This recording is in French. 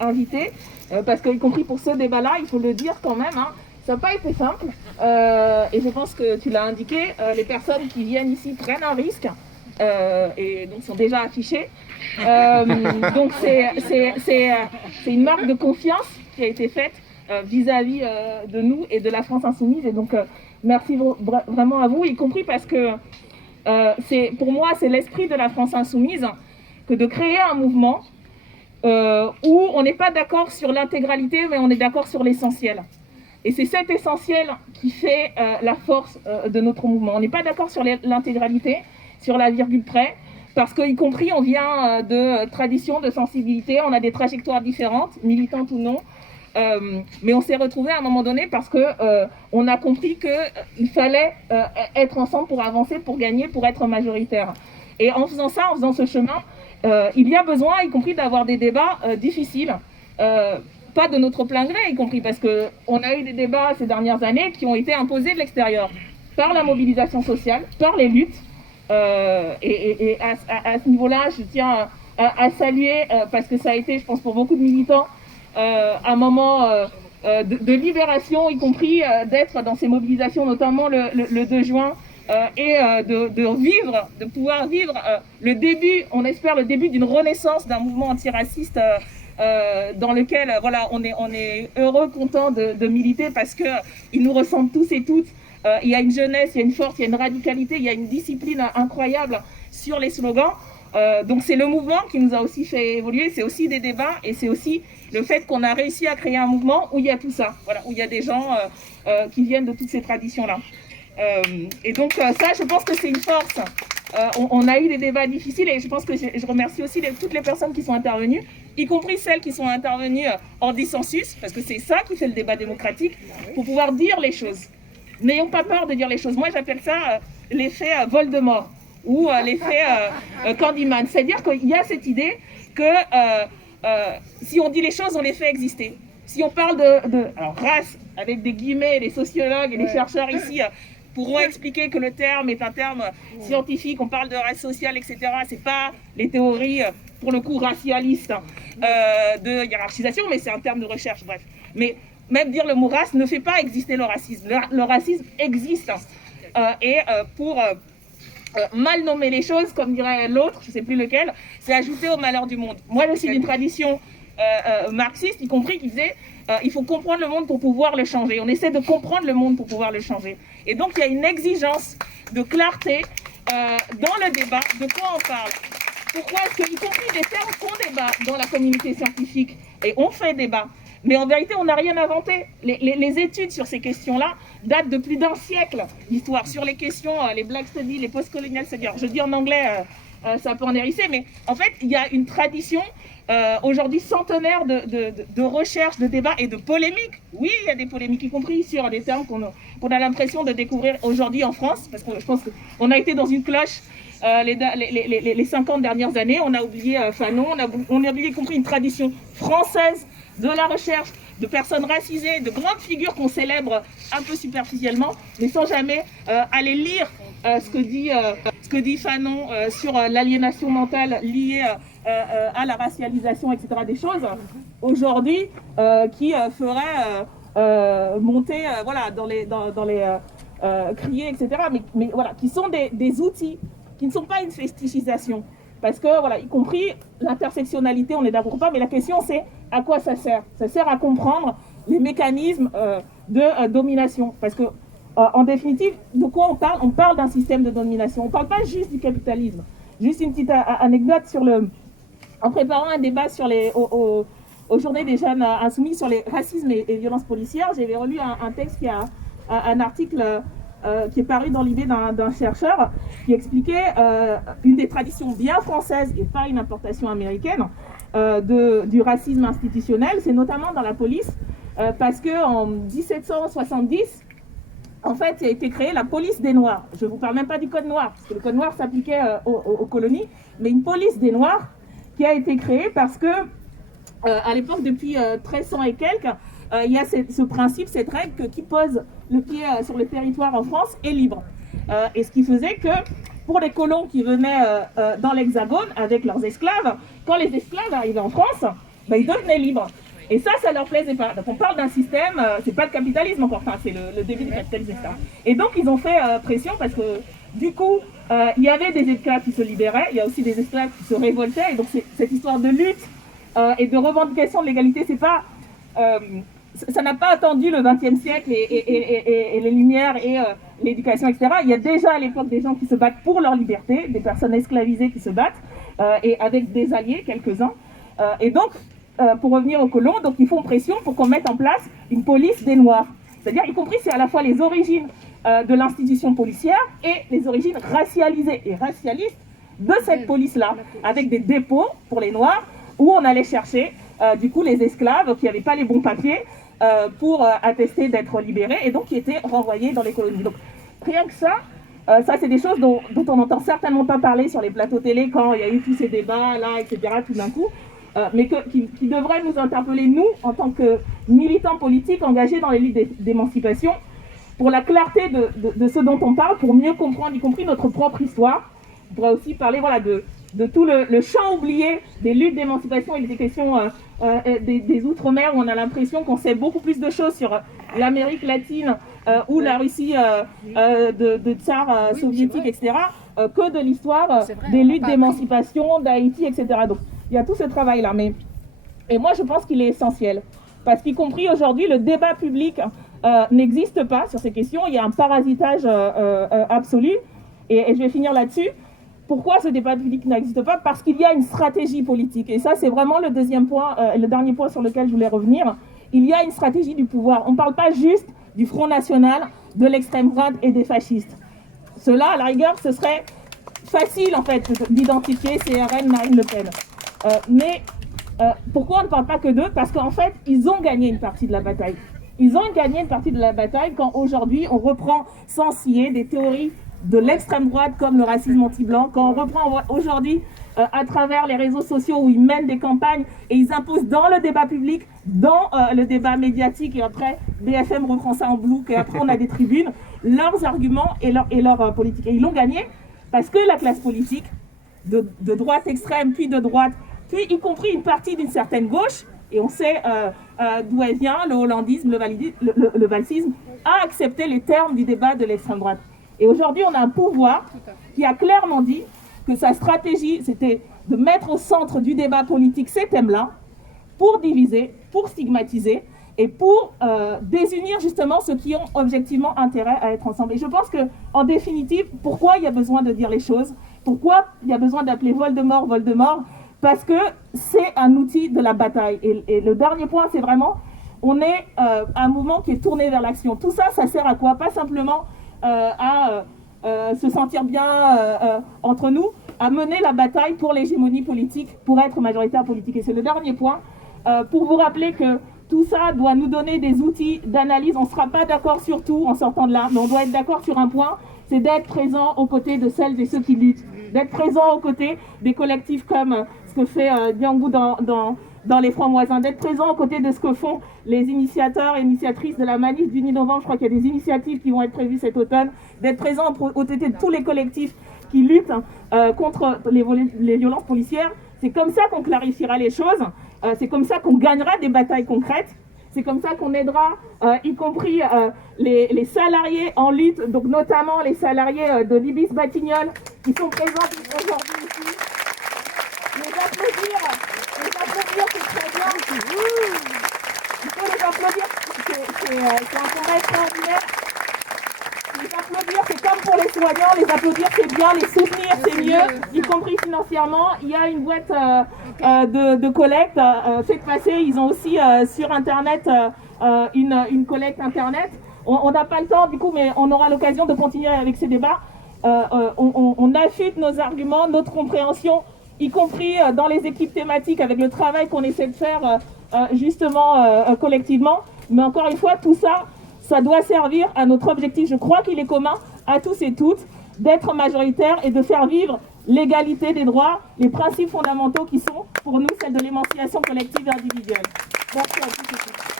invités, parce qu'y compris pour ce débat-là, il faut le dire quand même, hein, ça n'a pas été simple. Et je pense que tu l'as indiqué, les personnes qui viennent ici prennent un risque et donc sont déjà affichées. Donc c'est une marque de confiance qui a été faite vis-à-vis de nous et de la France Insoumise. Et donc merci vraiment à vous, y compris parce que pour moi, c'est l'esprit de la France Insoumise que de créer un mouvement où on n'est pas d'accord sur l'intégralité, mais on est d'accord sur l'essentiel. Et c'est cet essentiel qui fait la force de notre mouvement. On n'est pas d'accord sur l'intégralité, sur la virgule près, parce qu'y compris, on vient de traditions, de sensibilités, on a des trajectoires différentes, militantes ou non, mais on s'est retrouvés à un moment donné parce qu'on a compris qu'il fallait être ensemble pour avancer, pour gagner, pour être majoritaire. Et en faisant ça, en faisant ce chemin, il y a besoin, y compris, d'avoir des débats difficiles, pas de notre plein gré, y compris parce qu'on a eu des débats ces dernières années qui ont été imposés de l'extérieur, par la mobilisation sociale, par les luttes. Et à ce niveau-là, je tiens à saluer, parce que ça a été, je pense, pour beaucoup de militants, un moment de libération, y compris d'être dans ces mobilisations, notamment le 2 juin, et de pouvoir vivre le début, on espère le début d'une renaissance d'un mouvement antiraciste dans lequel on est heureux, content de militer parce qu'ils nous ressemblent tous et toutes. Il y a une jeunesse, il y a une force, il y a une radicalité, il y a une discipline incroyable sur les slogans. Donc c'est le mouvement qui nous a aussi fait évoluer, c'est aussi des débats et c'est aussi le fait qu'on a réussi à créer un mouvement où il y a tout ça, où il y a des gens qui viennent de toutes ces traditions-là. Et donc ça, je pense que c'est une force. On a eu des débats difficiles et je pense que je remercie aussi toutes les personnes qui sont intervenues, y compris celles qui sont intervenues en dissensus, parce que c'est ça qui fait le débat démocratique, pour pouvoir dire les choses. N'ayons pas peur de dire les choses. Moi, j'appelle ça l'effet Voldemort ou l'effet Candyman. C'est-à-dire qu'il y a cette idée que si on dit les choses, on les fait exister. Si on parle de race, avec des guillemets, les sociologues et les chercheurs ici pourront expliquer que le terme est un terme scientifique, on parle de race sociale, etc. C'est pas les théories, pour le coup, racialistes de hiérarchisation, mais c'est un terme de recherche, bref. Mais même dire le mot race ne fait pas exister le racisme. Le racisme existe. Pour mal nommer les choses, comme dirait l'autre, je ne sais plus lequel, c'est ajouter au malheur du monde. Moi, je suis d'une tradition marxiste, y compris, qui disait il faut comprendre le monde pour pouvoir le changer. On essaie de comprendre le monde pour pouvoir le changer. Et donc, il y a une exigence de clarté dans le débat de quoi on parle. Pourquoi est-ce que, y compris des termes qu'on débat dans la communauté scientifique, et on fait débat, mais en vérité, on n'a rien inventé. Les études sur ces questions-là datent de plus d'un siècle d'histoire. Sur les questions, les Black Studies, les Post-Colonial Studies. Je dis en anglais, ça peut en hérisser, mais en fait, il y a une tradition aujourd'hui centenaire de recherche, de débat et de polémique. Oui, il y a des polémiques, y compris sur des termes qu'on a l'impression de découvrir aujourd'hui en France, parce que je pense qu'on a été dans une cloche les 50 dernières années. On a oublié Fanon, on a oublié y compris une tradition française de la recherche, de personnes racisées, de grandes figures qu'on célèbre un peu superficiellement, mais sans jamais aller lire ce que dit Fanon sur l'aliénation mentale liée à la racialisation, etc. Des choses aujourd'hui qui feraient monter dans les crier, etc. Mais voilà, qui sont des outils qui ne sont pas une festichisation. Parce que, y compris l'intersectionnalité, on est d'accord ou pas, mais la question c'est à quoi ça sert ? Ça sert à comprendre les mécanismes de domination. Parce que, en définitive, de quoi on parle ? On parle d'un système de domination. On ne parle pas juste du capitalisme. Juste une petite anecdote en préparant un débat aux journées des jeunes insoumis sur les racismes et violences policières, j'avais relu un texte un article qui est paru dans l'idée d'un chercheur qui expliquait une des traditions bien françaises et pas une importation américaine du racisme institutionnel, c'est notamment dans la police, parce qu'en 1770, en fait, il a été créée la police des Noirs. Je ne vous parle même pas du code noir, parce que le code noir s'appliquait aux colonies, mais une police des Noirs qui a été créée parce que, à l'époque, depuis 1300 et quelques, il y a ce principe, cette règle que qui pose le pied sur le territoire en France est libre. Et ce qui faisait que pour les colons qui venaient dans l'Hexagone avec leurs esclaves, quand les esclaves arrivaient en France, ils devenaient libres. Et ça leur plaisait pas. Donc on parle d'un système, c'est pas le capitalisme encore, enfin, c'est le début du capitalisme, etc. Et donc ils ont fait pression parce que du coup, il y avait des esclaves qui se libéraient, il y a aussi des esclaves qui se révoltaient. Et donc cette histoire de lutte et de revendication de l'égalité, c'est pas, ça n'a pas attendu le XXe siècle et les Lumières et l'éducation, etc. Il y a déjà à l'époque des gens qui se battent pour leur liberté, des personnes esclavisées qui se battent, et avec des alliés, quelques-uns. Et donc, pour revenir aux colons, donc ils font pression pour qu'on mette en place une police des Noirs. C'est-à-dire, y compris, c'est à la fois les origines de l'institution policière et les origines racialisées et racialistes de cette police-là, avec des dépôts pour les Noirs, où on allait chercher, du coup, les esclaves qui n'avaient pas les bons papiers pour attester d'être libérés, et donc qui étaient renvoyés dans les colonies. Donc, rien que ça, c'est des choses dont on n'entend certainement pas parler sur les plateaux télé quand il y a eu tous ces débats-là, etc., tout d'un coup. Mais qui devrait nous interpeller, nous, en tant que militants politiques engagés dans les luttes d'émancipation, pour la clarté de ce dont on parle, pour mieux comprendre, y compris notre propre histoire. On pourrait aussi parler de tout le champ oublié des luttes d'émancipation et des questions des Outre-mer, où on a l'impression qu'on sait beaucoup plus de choses sur l'Amérique latine ou la Russie de tsar soviétique, etc., que de l'histoire des luttes d'émancipation d'Haïti, etc. Donc, il y a tout ce travail-là. Et moi, je pense qu'il est essentiel. Parce qu'y compris aujourd'hui, le débat public n'existe pas sur ces questions. Il y a un parasitage absolu. Et je vais finir là-dessus. Pourquoi ce débat public n'existe pas? Parce qu'il y a une stratégie politique. Et ça, c'est vraiment le deuxième point, le dernier point sur lequel je voulais revenir. Il y a une stratégie du pouvoir. On ne parle pas juste du Front National, de l'extrême droite et des fascistes. Cela, à la rigueur, ce serait facile, en fait, d'identifier CRN, Marine Le Pen. Mais pourquoi on ne parle pas que d'eux? Parce qu'en fait, ils ont gagné une partie de la bataille. Ils ont gagné une partie de la bataille quand aujourd'hui on reprend sans ciller des théories de l'extrême droite comme le racisme anti-blanc, quand on reprend aujourd'hui à travers les réseaux sociaux où ils mènent des campagnes et ils imposent dans le débat public, dans le débat médiatique, et après BFM reprend ça en bloc et après on a des tribunes, leurs arguments et leur politique. Et ils l'ont gagné parce que la classe politique de droite extrême, puis de droite, puis y compris une partie d'une certaine gauche, et on sait d'où elle vient, le hollandisme, le valsisme, a accepté les termes du débat de l'extrême droite. Et aujourd'hui, on a un pouvoir qui a clairement dit que sa stratégie, c'était de mettre au centre du débat politique ces thèmes-là, pour diviser, pour stigmatiser, et pour désunir justement ceux qui ont objectivement intérêt à être ensemble. Et je pense qu'en définitive, pourquoi il y a besoin de dire les choses? Pourquoi il y a besoin d'appeler Voldemort, Voldemort? Parce que c'est un outil de la bataille. Et le dernier point, c'est vraiment, on est un mouvement qui est tourné vers l'action. Tout ça, ça sert à quoi? Pas simplement à se sentir bien entre nous, à mener la bataille pour l'hégémonie politique, pour être majoritaire politique. Et c'est le dernier point, pour vous rappeler que tout ça doit nous donner des outils d'analyse. On ne sera pas d'accord sur tout en sortant de là, mais on doit être d'accord sur un point, c'est d'être présent aux côtés de celles et ceux qui luttent, d'être présent aux côtés des collectifs comme ce que fait Diangou dans les Francs-Moisins, d'être présent aux côtés de ce que font les initiateurs et initiatrices de la manif du 10 novembre. Je crois qu'il y a des initiatives qui vont être prévues cet automne, d'être présent aux côtés de tous les collectifs qui luttent contre les violences policières. C'est comme ça qu'on clarifiera les choses, c'est comme ça qu'on gagnera des batailles concrètes, c'est comme ça qu'on aidera, y compris les salariés en lutte, donc notamment les salariés de l'Ibis Batignolles qui sont présents aujourd'hui ici. Les applaudir, c'est très bien. Il faut les applaudir, c'est un combat extraordinaire. Les applaudir, c'est comme pour les soignants, les applaudir c'est bien, les soutenir c'est mieux, y compris financièrement. Il y a une boîte de collecte faites passer, ils ont aussi sur internet une collecte internet. On n'a pas le temps du coup, mais on aura l'occasion de continuer avec ces débats. On affûte nos arguments, notre compréhension, y compris dans les équipes thématiques avec le travail qu'on essaie de faire justement collectivement. Mais encore une fois, tout ça, ça doit servir à notre objectif, je crois qu'il est commun à tous et toutes, d'être majoritaire et de faire vivre l'égalité des droits, les principes fondamentaux qui sont pour nous celles de l'émancipation collective et individuelle. Merci à tous et toutes.